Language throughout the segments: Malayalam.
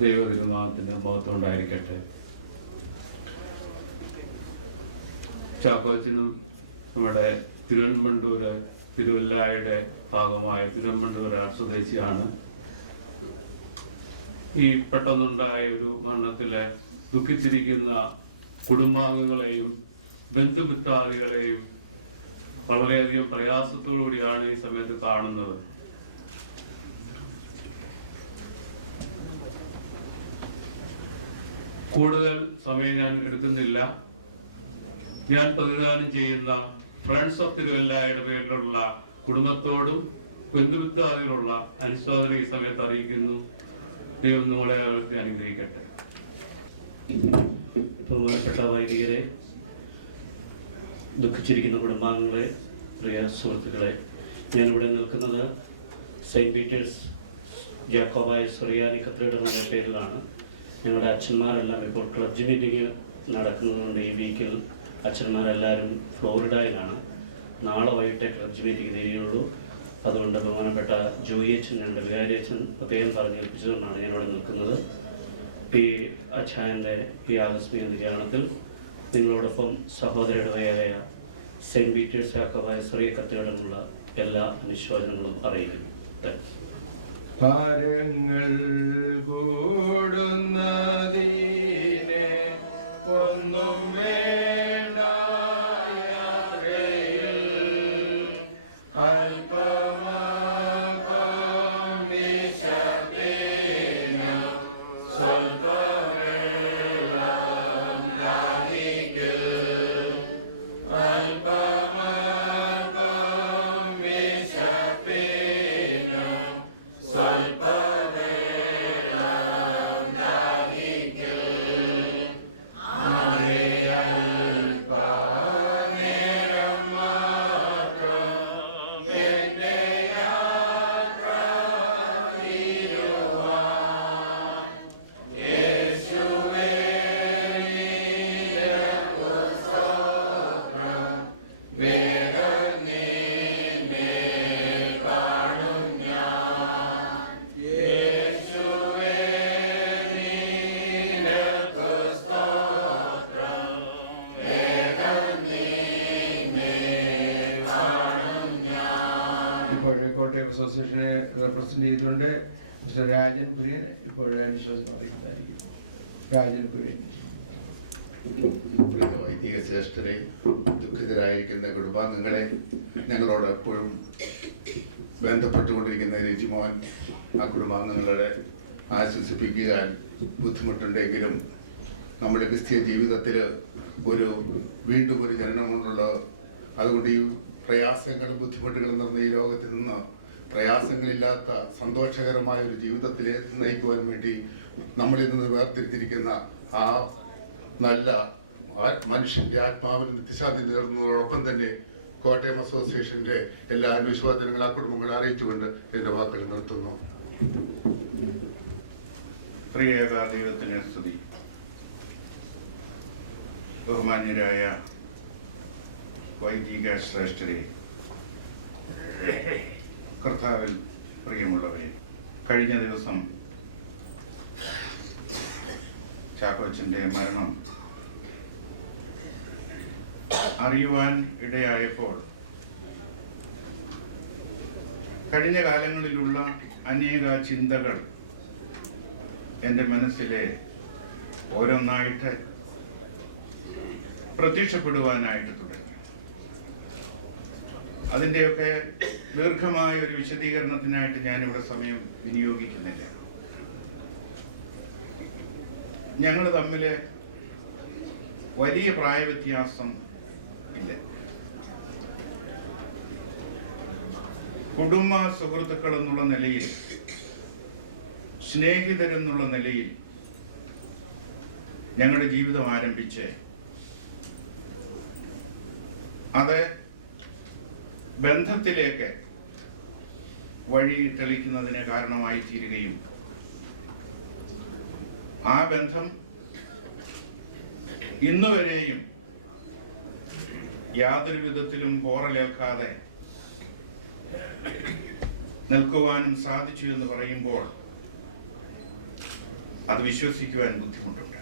ദൈവതിരുനാമത്തിൻ്റെ മഹത്വം ഉണ്ടായിരിക്കട്ടെ. ചാക്കോച്ചനും നമ്മുടെ തിരുവനന്തപുരം തിരുവല്ലായുടെ ഭാഗമായ തിരുവനന്തപുരം സ്വദേശിയാണ്. ഈ പെട്ടെന്നുണ്ടായ ഒരു മരണത്തിലെ ദുഃഖിച്ചിരിക്കുന്ന കുടുംബാംഗങ്ങളെയും ബന്ധുമിത്രാദികളെയും വളരെയധികം പ്രയാസത്തോടുകൂടിയാണ് ഈ സമയത്ത് കാണുന്നത്. കൂടുതൽ സമയം ഞാൻ എടുക്കുന്നില്ല. ഞാൻ പ്രതിദാനം ചെയ്യുന്ന ഫ്രണ്ട്സ് ഓഫ് തിരുവല്ലയുടെ പേരിലുള്ള കുടുംബത്തോടും ബന്ധുമിത്രാദികളുള്ള അനുശോചനം ഈ സമയത്ത് അറിയിക്കുന്നു. ദൈവം നമ്മളെ അവർക്ക് അനുഗ്രഹിക്കട്ടെ. ബഹുമാനപ്പെട്ട വൈദികരെ, ദുഃഖിച്ചിരിക്കുന്ന കുടുംബാംഗങ്ങളെ, പ്രിയ സുഹൃത്തുക്കളെ, ഞാനിവിടെ നിൽക്കുന്നത് സെയിൻറ്റ് പീറ്റേഴ്സ് ജാക്കോബായ സുറിയാനി കത്തീഡ്രലിൻ്റെ പേരിലാണ്. ഞങ്ങളുടെ അച്ഛന്മാരെല്ലാം ഇപ്പോൾ ക്ലബ്ജ് മീറ്റിംഗ് നടക്കുന്നതുകൊണ്ട് ഈ വീക്കിൽ അച്ഛന്മാരെല്ലാവരും ഫ്ലോറിഡയിലാണ്. നാളെ വൈകിട്ട് ക്ലബ്ജ് മീറ്റിംഗ് തിരിയുള്ളൂ. അതുകൊണ്ട് ബഹുമാനപ്പെട്ട ജോയി അച്ഛൻ, ഞങ്ങളുടെ വികാരി അച്ഛൻ പ്രത്യേകം പറഞ്ഞേൽപ്പിച്ചുകൊണ്ടാണ് ഞാനിവിടെ നിൽക്കുന്നത്. ഈ അച്ഛൻ്റെ ഈ ആകസ്മിക നിര്യാണത്തിൽ നിങ്ങളോടൊപ്പം സഹോദരയുടെയായ സെയിൻറ്റ് പീറ്റേഴ്സ് ജാക്കോബായ സുറിയാനി കത്തീഡ്രലിനുള്ള എല്ലാ അനുശോചനങ്ങളും അറിയിക്കുന്നു. ഭാരങ്ങൾ കൂടുന്നതിനെ ഒന്നും വേണ്ട യാത്രയിൽ അല്പമാകം വിശപ്പേനും സ്വല്പമെല്ലാം ദാഹിക്കും. അല്പമാകം വിശപ്പേനും സ്വല്പമെല്ലാം ദാഹിക്കും. നേരം മാത്രം എന്റെ യാത്ര തീരുവാൻ യേശുവേ നിനക്കു സ്തോത്രം. വേഗം നിന്നെ കാണും ഞാൻ. യേശുവേ നിനക്കു സ്തോത്രം. വേഗം നിന്നെ കാണും ഞാൻ. ഇപ്പോൾ കോട്ടയം അസോസിയേഷനെ റെപ്രസെന്റ് ചെയ്തുകൊണ്ട് മിസ്റ്റർ രാജൻ കുര്യൻ ഇപ്പോഴേ അനുശോചനം അറിയിക്കുന്നതായിരിക്കും. രാജൻ കുര്യൻ. വൈദിക ശ്രേഷ്ഠരെ, ദുഃഖിതരായിരിക്കുന്ന കുടുംബാംഗങ്ങളെ, ഞങ്ങളോട് എപ്പോഴും ബന്ധപ്പെട്ടുകൊണ്ടിരിക്കുന്ന രജിമോൻ ആ കുടുംബാംഗങ്ങളെ ആശ്വസിപ്പിക്കാൻ ബുദ്ധിമുട്ടുണ്ടെങ്കിലും നമ്മുടെ ക്രിസ്തീയ ജീവിതത്തിൽ വീണ്ടും ഒരു ജനനമുണ്ടല്ലോ. അതുകൊണ്ട് ഈ പ്രയാസങ്ങളും ബുദ്ധിമുട്ടുകളും നിറഞ്ഞ ഈ ലോകത്തിൽ നിന്ന് പ്രയാസങ്ങളില്ലാത്ത സന്തോഷകരമായ ഒരു ജീവിതത്തിലേക്ക് നയിക്കുവാൻ വേണ്ടി നമ്മളിൽ നിന്ന് വേർതിരിച്ചിരിക്കുന്ന ആ നല്ല മനുഷ്യന്റെ ആത്മാവിന് നിത്യശാന്തി നേർന്നതോടൊപ്പം തന്നെ കോട്ടയം അസോസിയേഷന്റെ എല്ലാ അനുശോചനങ്ങളും ആ കുടുംബങ്ങളെ അറിയിച്ചുകൊണ്ട് എന്റെ വാക്കുകൾ നിർത്തുന്നു. പ്രിയ ദൈവത്തിന് സ്തുതി. ബഹുമാന്യരായ വൈദിക ശ്രേഷ്ഠരെ, കർത്താവിൽ പ്രിയമുള്ളവരെ, കഴിഞ്ഞ ദിവസം ചാക്കോച്ചൻ്റെ മരണം അറിയുവാൻ ഇടയായപ്പോൾ കഴിഞ്ഞ കാലങ്ങളിലുള്ള അനേക ചിന്തകൾ എൻ്റെ മനസ്സിലെ ഓരോന്നായിട്ട് പ്രത്യക്ഷപ്പെടുവാനായിട്ട് തുടങ്ങി. അതിൻ്റെയൊക്കെ ദീർഘമായ ഒരു വിശദീകരണത്തിനായിട്ട് ഞാനിവിടെ സമയം വിനിയോഗിക്കുന്നില്ല. ഞങ്ങൾ തമ്മിൽ വലിയ പ്രായവ്യത്യാസം ഇല്ല. കുടുംബ സുഹൃത്തുക്കൾ എന്നുള്ള നിലയിൽ, സ്നേഹിതരെന്നുള്ള നിലയിൽ ഞങ്ങളുടെ ജീവിതം ആരംഭിച്ച് അത് ബന്ധത്തിലേക്ക് വഴി തെളിക്കുന്നതിന് കാരണമായി തീരുകയും ആ ബന്ധം ഇന്നുവരെയും യാതൊരു വിധത്തിലും പോറലേൽക്കാതെ നിൽക്കുവാനും സാധിച്ചു എന്ന് പറയുമ്പോൾ അത് വിശ്വസിക്കുവാൻ ബുദ്ധിമുട്ടുണ്ട്.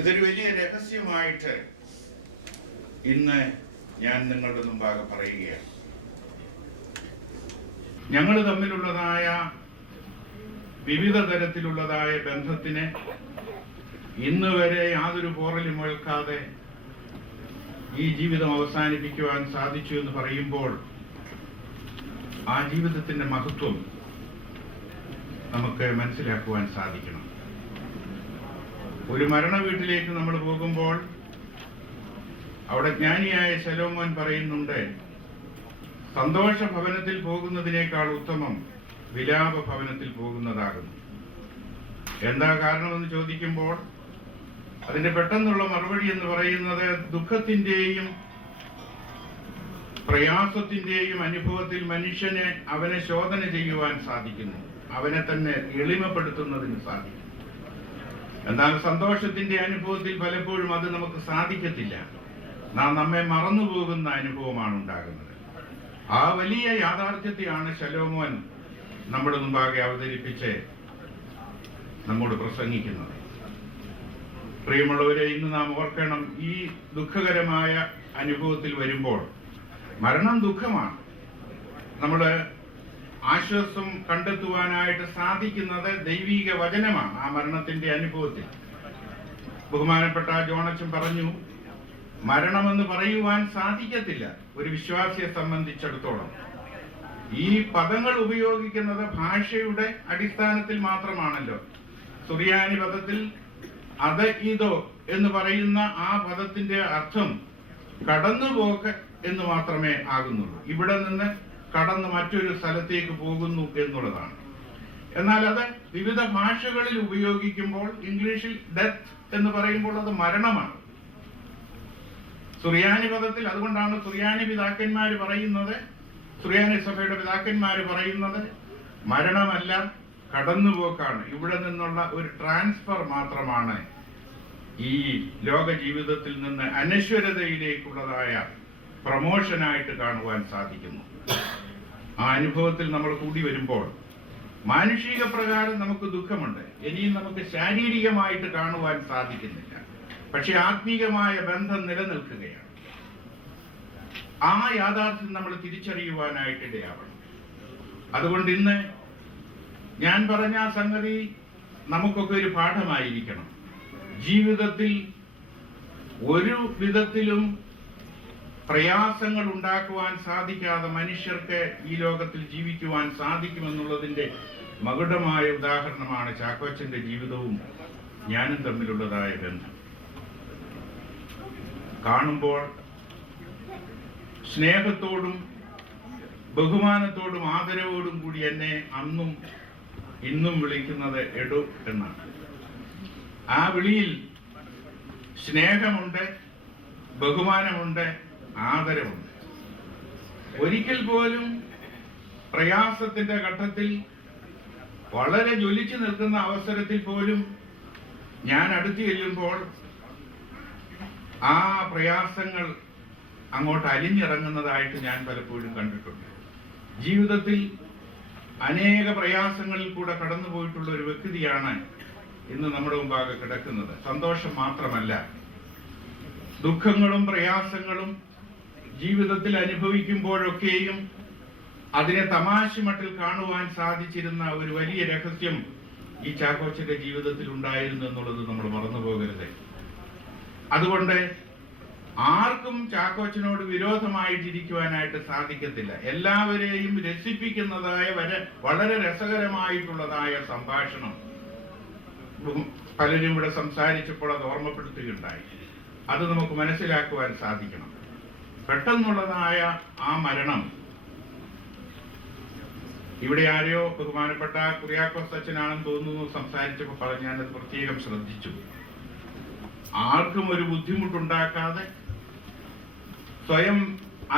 ഇതൊരു വലിയ രഹസ്യമായിട്ട് ഇന്ന് ഞാൻ നിങ്ങളുടെ മുമ്പാകെ പറയുകയാണ്. ഞങ്ങൾ തമ്മിലുള്ളതായ വിവിധ തരത്തിലുള്ളതായ ബന്ധത്തിന് ഇന്ന് വരെ യാതൊരു പോറലും ഏൽക്കാതെ ഈ ജീവിതം അവസാനിപ്പിക്കുവാൻ സാധിച്ചു എന്ന് പറയുമ്പോൾ ആ ജീവിതത്തിന്റെ മഹത്വം നമുക്ക് മനസ്സിലാക്കുവാൻ സാധിക്കണം. ഒരു മരണ വീട്ടിലേക്ക് നമ്മൾ പോകുമ്പോൾ അവിടെ ജ്ഞാനിയായ ശലോമോൻ പറയുന്നുണ്ട്, സന്തോഷ ഭവനത്തിൽ പോകുന്നതിനേക്കാൾ ഉത്തമം വിലാപ ഭവനത്തിൽ പോകുന്നതാകുന്നു. എന്താ കാരണമെന്ന് ചോദിക്കുമ്പോൾ അതിന്റെ പെട്ടെന്നുള്ള മറുപടി എന്ന് പറയുന്നത്, ദുഃഖത്തിന്റെയും പ്രയാസത്തിന്റെയും അനുഭവത്തിൽ മനുഷ്യന് അവനെ ശോധന ചെയ്യുവാൻ സാധിക്കുന്നു, അവനെ തന്നെ എളിമപ്പെടുത്തുന്നതിന് സാധിക്കും. എന്നാൽ സന്തോഷത്തിന്റെ അനുഭവത്തിൽ പലപ്പോഴും അത് നമുക്ക് സാധിക്കത്തില്ല. നാം നമ്മെ മറന്നുപോകുന്ന അനുഭവമാണ് ഉണ്ടാകുന്നത്. ആ വലിയ യാഥാർത്ഥ്യത്തെയാണ് ശലോമോൻ നമ്മുടെ മുമ്പാകെ അവതരിപ്പിച്ച് നമ്മോട് പ്രസംഗിക്കുന്നത്. പ്രിയമുള്ളവരെ, ഇന്ന് നാം ഓർക്കണം, ഈ ദുഃഖകരമായ അനുഭവത്തിൽ വരുമ്പോൾ മരണം ദുഃഖമാണ്. നമ്മൾ ആശ്വാസം കണ്ടെത്തുവാനായിട്ട് സാധിക്കുന്നത് ദൈവിക വചനമാണ്. ആ മരണത്തിന്റെ അനുഭവത്തിൽ ബഹുമാനപ്പെട്ട ജോണച്ചൻ പറഞ്ഞു, മരണമെന്ന് പറയുവാൻ സാധിക്കത്തില്ല ഒരു വിശ്വാസിയെ സംബന്ധിച്ചിടത്തോളം. ഈ പദങ്ങൾ ഉപയോഗിക്കുന്നത് ഭാഷയുടെ അടിസ്ഥാനത്തിൽ മാത്രമാണല്ലോ. സുറിയാനി പദത്തിൽ അത് ഇതോ എന്ന് പറയുന്ന ആ പദത്തിന്റെ അർത്ഥം കടന്നുപോക്ക് എന്ന് മാത്രമേ ആകുന്നുള്ളൂ. ഇവിടെ നിന്ന് കടന്ന് മറ്റൊരു സ്ഥലത്തേക്ക് പോകുന്നു എന്നുള്ളതാണ്. എന്നാൽ അത് വിവിധ ഭാഷകളിൽ ഉപയോഗിക്കുമ്പോൾ, ഇംഗ്ലീഷിൽ ഡെത്ത് എന്ന് പറയുമ്പോൾ അത് മരണമാണ്. സുറിയാനി പദത്തിൽ, അതുകൊണ്ടാണ് സുറിയാനി പിതാക്കന്മാര് പറയുന്നത്, സുറിയാനി സഭയുടെ പിതാക്കന്മാര് പറയുന്നത് മരണമല്ല, കടന്നുപോക്കാണ്. ഇവിടെ നിന്നുള്ള ഒരു ട്രാൻസ്ഫർ മാത്രമാണ് ഈ ലോക ജീവിതത്തിൽ നിന്ന് അനശ്വരതയിലേക്കുള്ളതായ പ്രമോഷനായിട്ട് കാണുവാൻ സാധിക്കുന്നു. ആ അനുഭവത്തിൽ നമ്മൾ കൂടി വരുമ്പോൾ മാനുഷിക പ്രകാരം നമുക്ക് ദുഃഖമുണ്ട്, ഇനിയും നമുക്ക് ശാരീരികമായിട്ട് കാണുവാൻ സാധിക്കുന്നില്ല. പക്ഷെ ആത്മീകമായ ബന്ധം നിലനിൽക്കുകയാണ്. ആ യാഥാർത്ഥ്യം നമ്മൾ തിരിച്ചറിയുവാനായിട്ടിടയാവണം. അതുകൊണ്ട് ഇന്ന് ഞാൻ പറഞ്ഞ ആ സംഗതി നമുക്കൊക്കെ ഒരു പാഠമായിരിക്കണം. ജീവിതത്തിൽ ഒരു വിധത്തിലും പ്രയാസങ്ങൾ ഉണ്ടാക്കുവാൻ സാധിക്കാതെ മനുഷ്യർക്ക് ഈ ലോകത്തിൽ ജീവിക്കുവാൻ സാധിക്കുമെന്നുള്ളതിന്റെ മകുടമായ ഉദാഹരണമാണ് ചാക്കോച്ചന്റെ ജീവിതവും ഞാനും തമ്മിലുള്ളതായ ബന്ധം. കാണുമ്പോൾ സ്നേഹത്തോടും ബഹുമാനത്തോടും ആദരവോടും കൂടി എന്നെ അന്നും ഇന്നും വിളിക്കുന്നത് എടു എന്നാണ്. ആ വിളിയിൽ സ്നേഹമുണ്ട്, ബഹുമാനമുണ്ട്, ആദരവുണ്ട്. ഒരിക്കൽ പോലും പ്രയാസത്തിന്റെ ഘട്ടത്തിൽ, വളരെ ജ്വലിച്ചു നിൽക്കുന്ന അവസരത്തിൽ പോലും ഞാൻ അടുത്ത് ചെല്ലുമ്പോൾ ആ പ്രയാസങ്ങൾ അങ്ങോട്ട് അലിഞ്ഞിറങ്ങുന്നതായിട്ട് ഞാൻ പലപ്പോഴും കണ്ടിട്ടുണ്ട്. ജീവിതത്തിൽ അനേക പ്രയാസങ്ങളിൽ കൂടെ കടന്നുപോയിട്ടുള്ള ഒരു വ്യക്തിയാണ് ഇന്ന് നമ്മുടെ മുമ്പാകെ കിടക്കുന്നത്. സന്തോഷം മാത്രമല്ല, ദുഃഖങ്ങളും പ്രയാസങ്ങളും ജീവിതത്തിൽ അനുഭവിക്കുമ്പോഴൊക്കെയും അതിനെ തമാശ മട്ടിൽ കാണുവാൻ സാധിച്ചിരുന്ന ഒരു വലിയ രഹസ്യം ഈ ചാക്കോച്ചന്റെ ജീവിതത്തിൽ ഉണ്ടായിരുന്നു എന്നുള്ളത് നമ്മൾ മറന്നു പോകരുത്. അതുകൊണ്ട് ആർക്കും ചാക്കോച്ചനോട് വിരോധമായിട്ടിരിക്കുവാനായിട്ട് സാധിക്കത്തില്ല. എല്ലാവരെയും രസിപ്പിക്കുന്നതായ വളരെ രസകരമായിട്ടുള്ളതായ സംഭാഷണം പലരും ഇവിടെ സംസാരിച്ചപ്പോൾ അത് ഓർമ്മപ്പെടുത്തുകയുണ്ടായി. അത് നമുക്ക് മനസ്സിലാക്കുവാൻ സാധിക്കണം. പെട്ടെന്നുള്ളതായ ആ മരണം, ഇവിടെ ആരെയോ ബഹുമാനപ്പെട്ട കുര്യാക്കോസ് അച്ഛനാണെന്ന് തോന്നുന്നു സംസാരിച്ചപ്പോൾ പറഞ്ഞ് ഞാനത് പ്രത്യേകം ശ്രദ്ധിച്ചു. ആർക്കും ഒരു ബുദ്ധിമുട്ടുണ്ടാക്കാതെ, സ്വയം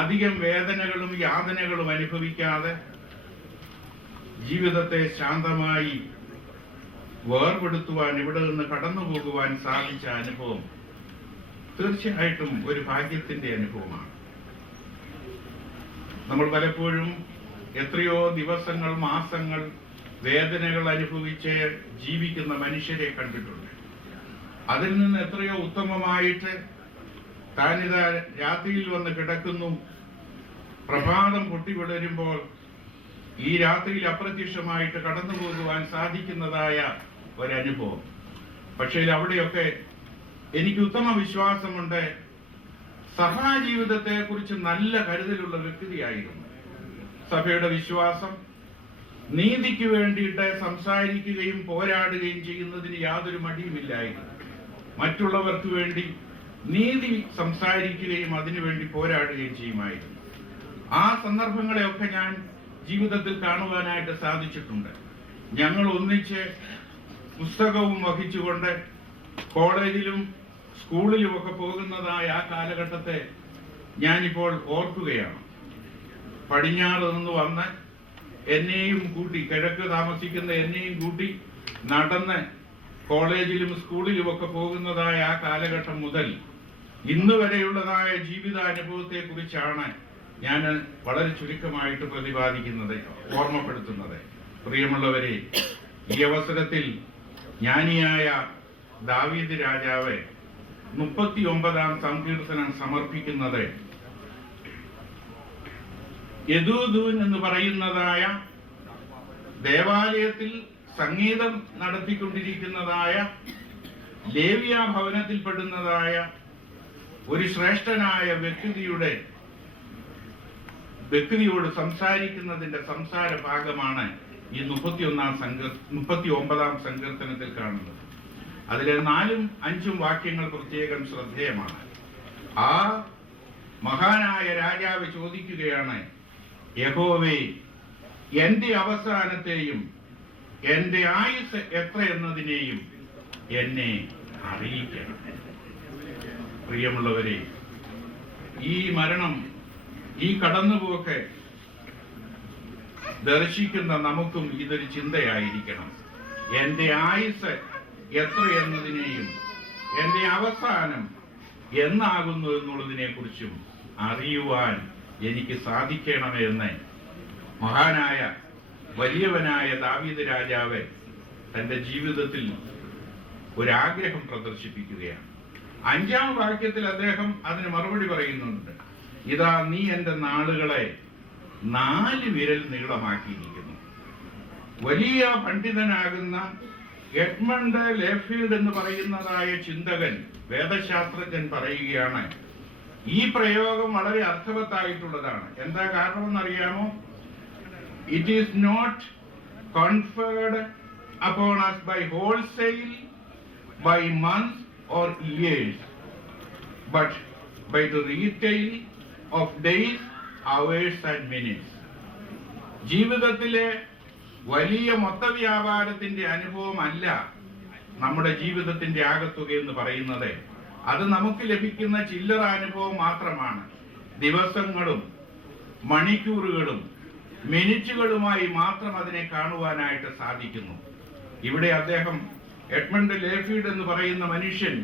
അധികം വേദനകളും യാതനകളും അനുഭവിക്കാതെ ജീവിതത്തെ ശാന്തമായി വേർപെടുത്തുവാൻ, ഇവിടെ നിന്ന് കടന്നു പോകുവാൻ സാധിച്ച അനുഭവം തീർച്ചയായിട്ടും ഒരു ഭാഗ്യത്തിന്റെ അനുഭവമാണ്. നമ്മൾ പലപ്പോഴും എത്രയോ ദിവസങ്ങൾ, മാസങ്ങൾ വേദനകൾ അനുഭവിച്ച് ജീവിക്കുന്ന മനുഷ്യരെ കണ്ടിട്ടുണ്ട്. അതിൽ നിന്ന് എത്രയോ ഉത്തമമായിട്ട് താനിതാ രാത്രിയിൽ വന്ന് കിടക്കുന്നു, പ്രഭാതം പൊട്ടിവിടരുമ്പോൾ ഈ രാത്രിയിൽ അപ്രത്യക്ഷമായിട്ട് കടന്നു പോകുവാൻ സാധിക്കുന്നതായ ഒരനുഭവം. പക്ഷേ അവിടെയൊക്കെ എനിക്ക് ഉത്തമ വിശ്വാസമുണ്ട്. സഭാജീവിതത്തെ കുറിച്ച് നല്ല കരുതലുള്ള വ്യക്തിയായിരുന്നു. സഭയുടെ വിശ്വാസം നീതിക്ക് വേണ്ടിയിട്ട് സംസാരിക്കുകയും പോരാടുകയും ചെയ്യുന്നതിന് യാതൊരു മടിയുമില്ലായിരുന്നു. മറ്റുള്ളവർക്ക് വേണ്ടി നീതി സംസാരിക്കുകയും അതിനുവേണ്ടി പോരാടുകയും ചെയ്യുമായിരുന്നു. ആ സന്ദർഭങ്ങളെയൊക്കെ ഞാൻ ജീവിതത്തിൽ കാണുവാനായിട്ട് സാധിച്ചിട്ടുണ്ട്. ഞങ്ങൾ ഒന്നിച്ച് പുസ്തകവും വഹിച്ചുകൊണ്ട് കോളേജിലും സ്കൂളിലുമൊക്കെ പോകുന്നതായ ആ കാലഘട്ടത്തെ ഞാനിപ്പോൾ ഓർക്കുകയാണ്. പടിഞ്ഞാറ് നിന്ന് വന്ന് എന്നെയും കൂട്ടി, കിഴക്ക് താമസിക്കുന്ന എന്നെയും കൂട്ടി നടന്ന് കോളേജിലും സ്കൂളിലുമൊക്കെ പോകുന്നതായ ആ കാലഘട്ടം മുതൽ ഇന്ന് വരെയുള്ളതായ ജീവിതാനുഭവത്തെ കുറിച്ചാണ് ഞാൻ വളരെ ചുരുക്കമായിട്ട് പ്രതിപാദിക്കുന്നത്, ഓർമ്മപ്പെടുത്തുന്നത്. പ്രിയമുള്ളവരെ, ഈ അവസരത്തിൽ ജ്ഞാനിയായ ദാവീദ് രാജാവ് 39-ാം സങ്കീർത്തനം സമർപ്പിക്കുന്നത് യദൂദൂൻ എന്ന് പറയുന്നതായ ദേവാലയത്തിൽ സംഗീതം നടത്തിക്കൊണ്ടിരിക്കുന്നതായ ലേവ്യ ഭവനത്തിൽപ്പെടുന്നതായ ഒരു ശ്രേഷ്ഠനായ വ്യക്തിയോട് സംസാരിക്കുന്നതിന്റെ സംസാര ഭാഗമാണ് ഈ 39-ാം സങ്കീർത്തനത്തിൽ കാണുന്നത്. അതിലെ 4ഉം 5ഉം വാക്യങ്ങൾ പ്രത്യേകം ശ്രദ്ധേയമാണ്. ആ മഹാനായ രാജാവ് ചോദിക്കുകയാണ്, യഹോവേ, എന്റെ അവസാനത്തെയും എന്റെ ആയുസ് എത്ര എന്നതിനെയും എന്നെ അറിയിക്കണം. പ്രിയമുള്ളവരെ, ഈ മരണം, ഈ കടന്നുപോക്ക് ദർശിക്കുന്ന നമുക്കും ഇതൊരു ചിന്തയായിരിക്കണം. എന്റെ ആയുസ് എത്ര എന്നതിനെയും എന്റെ അവസാനം എന്നാകുന്നു എന്നുള്ളതിനെ കുറിച്ചും അറിയുവാൻ എനിക്ക് സാധിക്കണമെന്ന് മഹാനായ വലിയവനായ ദാവീദ് രാജാവ് തന്റെ ജീവിതത്തിൽ ഒരാഗ്രഹം പ്രദർശിപ്പിക്കുകയാണ്. 5-ാം വാക്യത്തിൽ അദ്ദേഹം അതിന് മറുപടി പറയുന്നുണ്ട്. ഇതാ, നീ എന്റെ നാളുകളെ 4 വിരൽ നീളമാക്കിയിരിക്കുന്നു. വലിയ പണ്ഡിതനാകുന്ന എഡ്മണ്ട് ലേഫീൽഡ് എന്ന് പറയുന്നതായ ചിന്തകൻ, വേദശാസ്ത്രജ്ഞൻ പറയുകയാണ്, ഈ പ്രയോഗം വളരെ അർത്ഥവത്തായിട്ടുള്ളതാണ്. എന്താ കാരണമെന്നറിയാമോ? It is not conferred upon us by wholesale, by months or years, but by the retail of days, hours and minutes. ജീവിതത്തിലെ വലിയ മൊത്തവ്യാപാരത്തിന്റെ അനുഭവമല്ല നമ്മുടെ ജീവിതത്തിന്റെ ആകത്തുക എന്ന് പറയുന്നത്. അത് നമുക്ക് ലഭിക്കുന്ന ചില്ലറ അനുഭവം മാത്രമാണ്. ദിവസങ്ങളും മണിക്കൂറുകളും മിനിറ്റുകളുമായി മാത്രം അതിനെ കാണുവാനായിട്ട് സാധിക്കുന്നു. ഇവിടെ അദ്ദേഹം, എഡ്മണ്ട് ലേഫീൽഡ് എന്ന് പറയുന്ന മനുഷ്യൻ,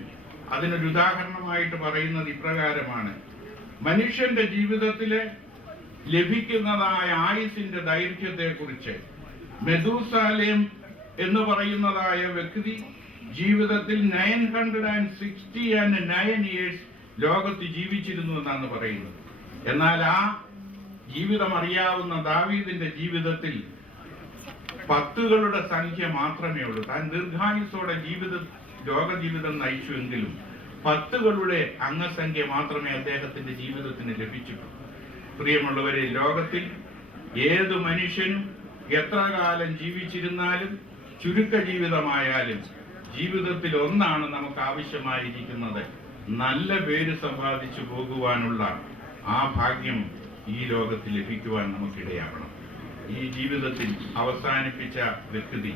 അതിനൊരു ഉദാഹരണമായിട്ട് പറയുന്നത് ഇപ്രകാരമാണ്. മനുഷ്യന്റെ ജീവിതത്തിലെ ലഭിക്കുന്നതായ ആയുസിന്റെ ദൈർഘ്യത്തെ കുറിച്ച് മെഥൂസാലേം എന്ന് പറയുന്നതായ വ്യക്തി ജീവിതത്തിൽ 969 ഇയേഴ്സ് ലോകത്ത് ജീവിച്ചിരുന്നു എന്നാണ് പറയുന്നത്. എന്നാൽ ആ ജീവിതം അറിയാവുന്ന ദാവീദിന്റെ ജീവിതത്തിൽ 10കളുടെ സംഖ്യ മാത്രമേ ഉള്ളൂ. താൻ ദീർഘായുസോടെ ലോക ജീവിതം നയിച്ചുവെങ്കിലും 10കളുടെ അംഗസംഖ്യ മാത്രമേ അദ്ദേഹത്തിന്റെ ജീവിതത്തിന് ലഭിച്ചിട്ടുള്ളൂ. പ്രിയമുള്ളവരെ, ലോകത്തിൽ ഏതു മനുഷ്യനും എത്ര കാലം ജീവിച്ചിരുന്നാലും ചുരുക്ക ജീവിതമായാലും ജീവിതത്തിൽ ഒന്നാണ് നമുക്ക് ആവശ്യമായിരിക്കുന്നത്: നല്ല പേര് സമ്പാദിച്ചു പോകുവാനുള്ള ആ ഭാഗ്യം ഈ ലോകത്തിൽ ലഭിക്കുവാൻ നമുക്കിടയാകണം. ഈ ജീവിതത്തിൽ അവസാനിപ്പിച്ച വ്യക്തി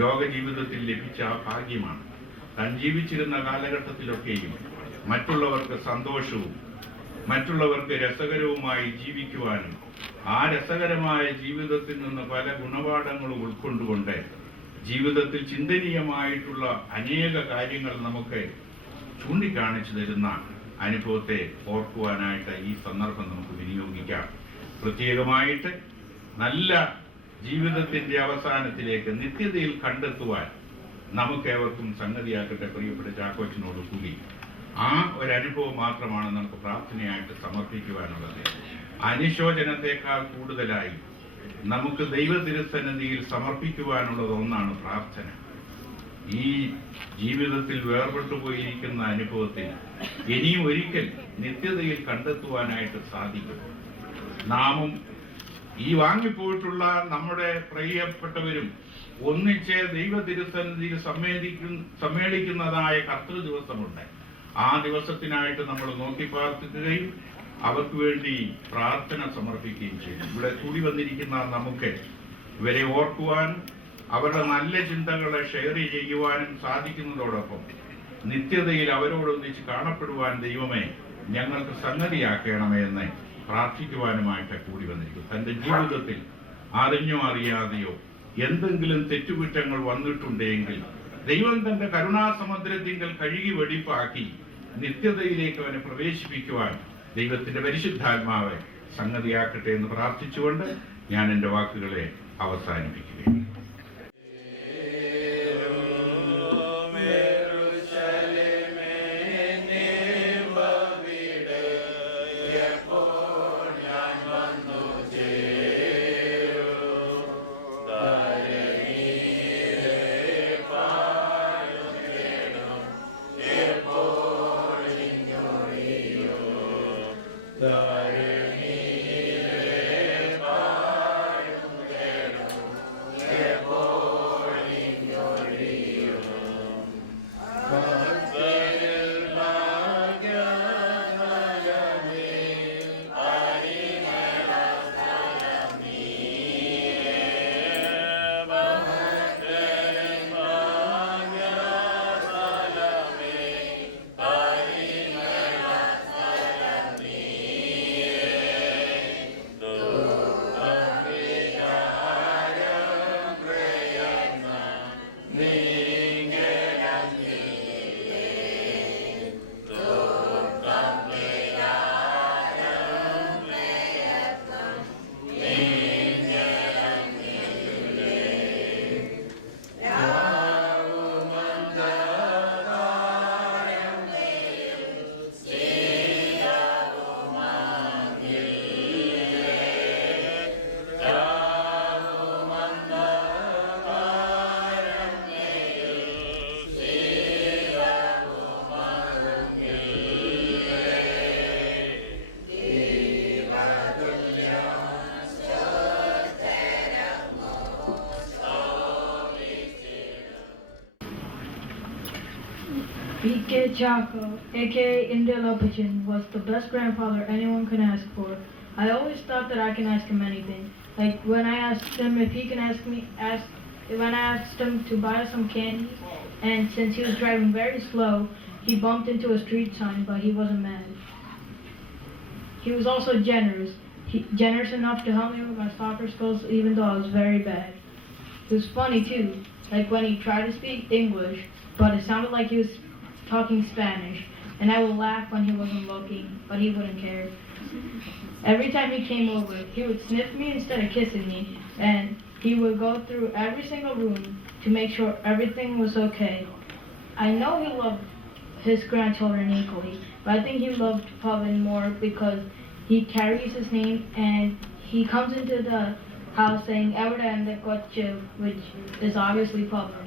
ലോക ജീവിതത്തിൽ ലഭിച്ച ആ ഭാഗ്യമാണ്. താൻ ജീവിച്ചിരുന്ന കാലഘട്ടത്തിലൊക്കെയും മറ്റുള്ളവർക്ക് സന്തോഷവും മറ്റുള്ളവർക്ക് രസകരവുമായി ജീവിക്കുവാനും ആ രസകരമായ ജീവിതത്തിൽ നിന്ന് പല ഗുണപാഠങ്ങളും ഉൾക്കൊണ്ടുകൊണ്ട് ജീവിതത്തിൽ ചിന്തനീയമായിട്ടുള്ള അനേക കാര്യങ്ങൾ നമുക്ക് ചൂണ്ടിക്കാണിച്ചു തരുന്ന അനുഭവത്തെ ഓർക്കുവാനായിട്ട് ഈ സന്ദർഭം നമുക്ക് വിനിയോഗിക്കാം. പ്രത്യേകമായിട്ട് നല്ല ജീവിതത്തിന്റെ അവസാനത്തിലേക്ക് നിത്യതയിൽ കണ്ടെത്തുവാൻ നമുക്കേവർക്കും സംഗതിയാക്കട്ടെ. പ്രിയപ്പെട്ട ചാക്കോച്ചനോട് കൂടി ആ ഒരു അനുഭവം മാത്രമാണ് നമുക്ക് പ്രാർത്ഥനയായിട്ട് സമർപ്പിക്കുവാനുള്ളത്. അനുശോചനത്തെക്കാൾ കൂടുതലായി നമുക്ക് ദൈവ തിരുസന്നിധിയിൽ സമർപ്പിക്കുവാനുള്ളത് ഒന്നാണ് പ്രാർത്ഥന. ഈ ജീവിതത്തിൽ വേർപെട്ടു പോയിരിക്കുന്ന അനുഭവത്തിൽ ഇനിയും ഒരിക്കൽ നിത്യതയിൽ കണ്ടെത്തുവാനായിട്ട് സാധിക്കും. നാമും ഈ വാങ്ങിപ്പോയിട്ടുള്ള നമ്മുടെ പ്രിയപ്പെട്ടവരും ഒന്നിച്ച് ദൈവ തിരുസന്നിധിയിൽ സമ്മേളിക്കുന്നതായ കർത്തൃ ദിവസമുണ്ട്. ആ ദിവസത്തിനായിട്ട് നമ്മൾ നോക്കി പ്രാർത്ഥിക്കുകയും അവർക്ക് വേണ്ടി പ്രാർത്ഥന സമർപ്പിക്കുകയും ചെയ്യും. ഇവിടെ കൂടി വന്നിരിക്കുന്ന നമുക്ക് ഇവരെ ഓർക്കുവാനും അവരുടെ നല്ല ചിന്തകളെ ഷെയർ ചെയ്യുവാനും സാധിക്കുന്നതോടൊപ്പം നിത്യതയിൽ അവരോടൊന്നിച്ച് കാണപ്പെടുവാൻ ദൈവമേ ഞങ്ങൾക്ക് സംഗതിയാക്കണമേ എന്ന് പ്രാർത്ഥിക്കുവാനുമായിട്ട് കൂടി വന്നിരിക്കും. തൻ്റെ ജീവിതത്തിൽ അറിഞ്ഞോ അറിയാതെയോ എന്തെങ്കിലും തെറ്റുകുറ്റങ്ങൾ വന്നിട്ടുണ്ടെങ്കിൽ ദൈവം തൻ്റെ കരുണാസമുദ്രത്തിങ്കൽ കഴുകി വെടിപ്പാക്കി നിത്യതയിലേക്ക് അവനെ പ്രവേശിപ്പിക്കുവാൻ ദൈവത്തിന്റെ പരിശുദ്ധാത്മാവെ സംഗതിയാക്കട്ടെ എന്ന് പ്രാർത്ഥിച്ചുകൊണ്ട് ഞാൻ എൻ്റെ വാക്കുകളെ അവസാനിപ്പിക്കുകയാണ്. P.K. Chaco, aka India Lopachin, was the best grandfather anyone could ask for. I always thought that I can ask him anything. Like when I asked him if he can when I asked him to buy some candy, and since he was driving very slow, he bumped into a street sign, but he wasn't mad. He was also generous. Generous enough to help me with my soccer skills even though I was very bad. It was funny too, like when he tried to speak English, but it sounded like he was talking Spanish, and I would laugh when he wasn't looking, but he wouldn't care. Every time he came over, he would sniff me instead of kissing me, and he would go through every single room to make sure everything was okay. I know he loved his grandchildren equally, but I think he loved Pavan more because he carries his name and he comes into the house saying Evada and the Koche, which is obviously Pavan.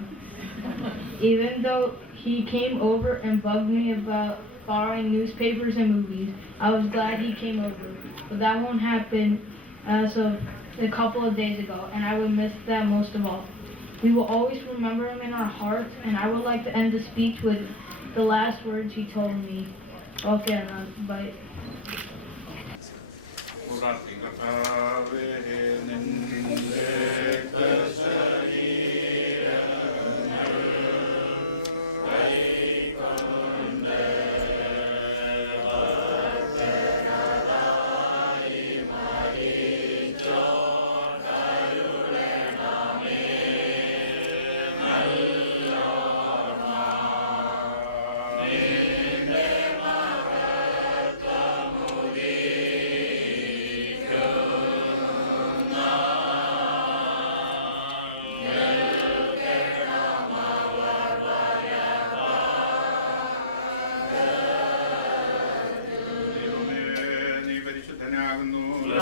Even though he came over and bugged me about borrowing newspapers and movies, I was glad he came over. But that won't happen as of a couple of days ago, and I will miss that most of all. We will always remember him in our hearts, and I would like to end the speech with the last words he told me. Okay, bye. പ്രാർത്ഥിക്കട്ടെ.